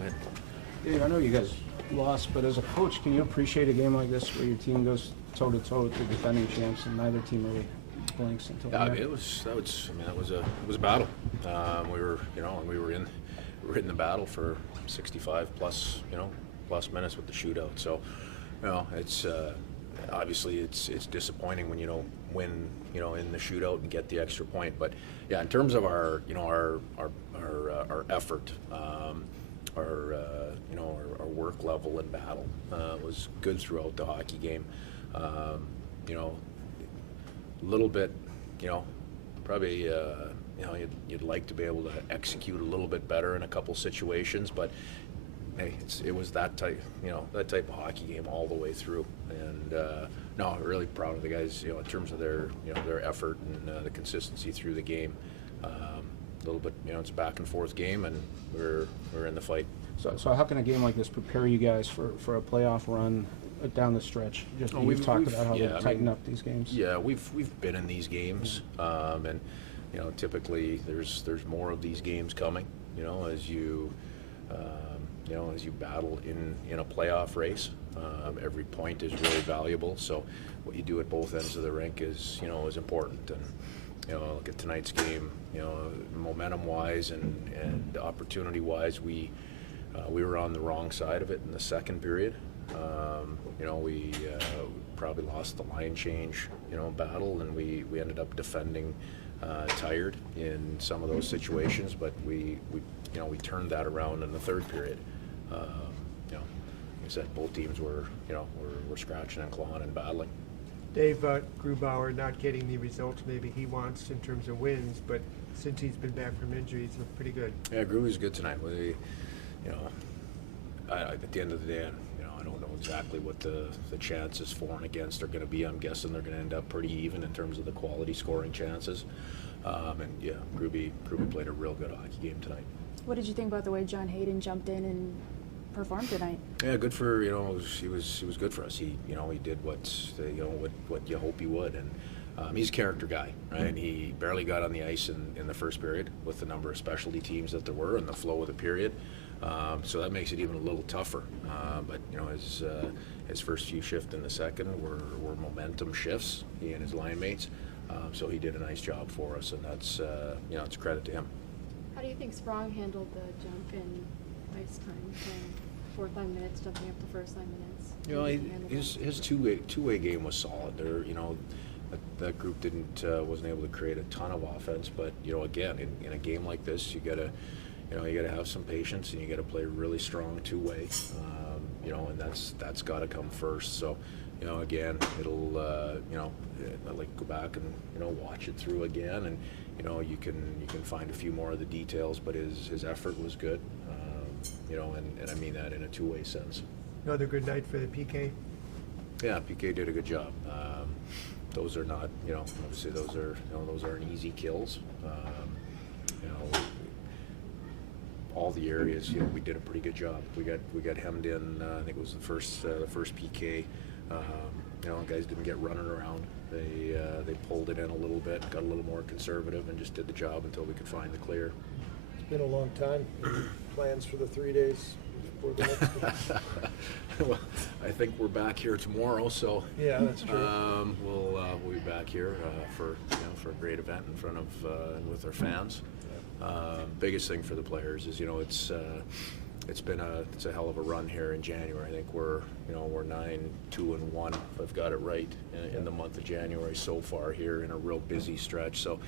ahead. Dave, I know you guys lost, but as a coach, can you appreciate a game like this where your team goes toe-to-toe with the defending champs and neither team really blinks until Yeah, the I mean, end? it was a battle. We were, we were in the battle for 65 plus, plus minutes with the shootout. So, it's obviously it's disappointing when you don't win, in the shootout and get the extra point. But yeah, in terms of our effort, our work level in battle was good throughout the hockey game. A little bit, probably, you'd like to be able to execute a little bit better in a couple situations, but hey, it was that type of hockey game all the way through. And no, really proud of the guys, in terms of their effort and the consistency through the game. A little bit, it's a back and forth game, and we're in the fight. So how can a game like this prepare you guys for a playoff run down the stretch? Just we've talked about how they tighten up these games. Yeah, we've been in these games, and typically there's more of these games coming. As you as you battle in a playoff race, every point is really valuable. So what you do at both ends of the rink is important. And look at tonight's game. Momentum-wise and opportunity-wise, we were on the wrong side of it in the second period. We probably lost the line change, battle, and we ended up defending tired in some of those situations. But we turned that around in the third period. Like I said, both teams were scratching and clawing and battling. Dave, Grubauer not getting the results maybe he wants in terms of wins, but since he's been back from injury, he's looked pretty good. Yeah, Gruby's good tonight. At the end of the day, I don't know exactly what the chances for and against are going to be. I'm guessing they're going to end up pretty even in terms of the quality scoring chances. And yeah, Gruby played a real good hockey game tonight. What did you think about the way John Hayden jumped in and performed tonight? Yeah, good for he was good for us. He did what you hope he would, and he's a character guy, right? Mm-hmm. He barely got on the ice in the first period with the number of specialty teams that there were and the flow of the period. So that makes it even a little tougher. But his first few shifts in the second were momentum shifts. He and his line mates. So he did a nice job for us, and that's it's credit to him. How do you think Sprong handled the jump in ice time from 4th line minutes, jumping up to 1st line minutes? His two-way game was solid. There, that group wasn't able to create a ton of offense, but again, in a game like this, you gotta have some patience, and you gotta play really strong two-way. And that's got to come first. So, again, it'll I'd like to go back and watch it through again, and you can find a few more of the details, but his effort was good, and I mean that in a two-way sense. Another good night for the PK. Yeah, PK did a good job. Those are not, obviously those aren't easy kills. All the areas, we did a pretty good job. We got hemmed in. I think it was the first PK. Guys didn't get running around. They pulled it in a little bit, got a little more conservative, and just did the job until we could find the clear. It's been a long time. Plans for the 3 days before the next one? Well, I think we're back here tomorrow, so yeah, that's true. We'll be back here for a great event in front of with our fans. Biggest thing for the players is it's a hell of a run here in January. I think we're 9-2-1 if I've got it right in the month of January so far here in a real busy stretch. So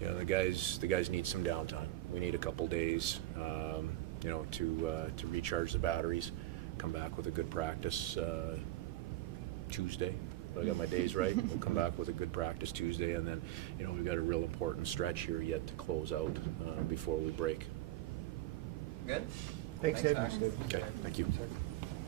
the guys need some downtime. We need a couple days to recharge the batteries, come back with a good practice Tuesday. If I got my days right, we'll come back with a good practice Tuesday, and then we've got a real important stretch here yet to close out before we break. Good. Thanks, Dave. Okay, thank you.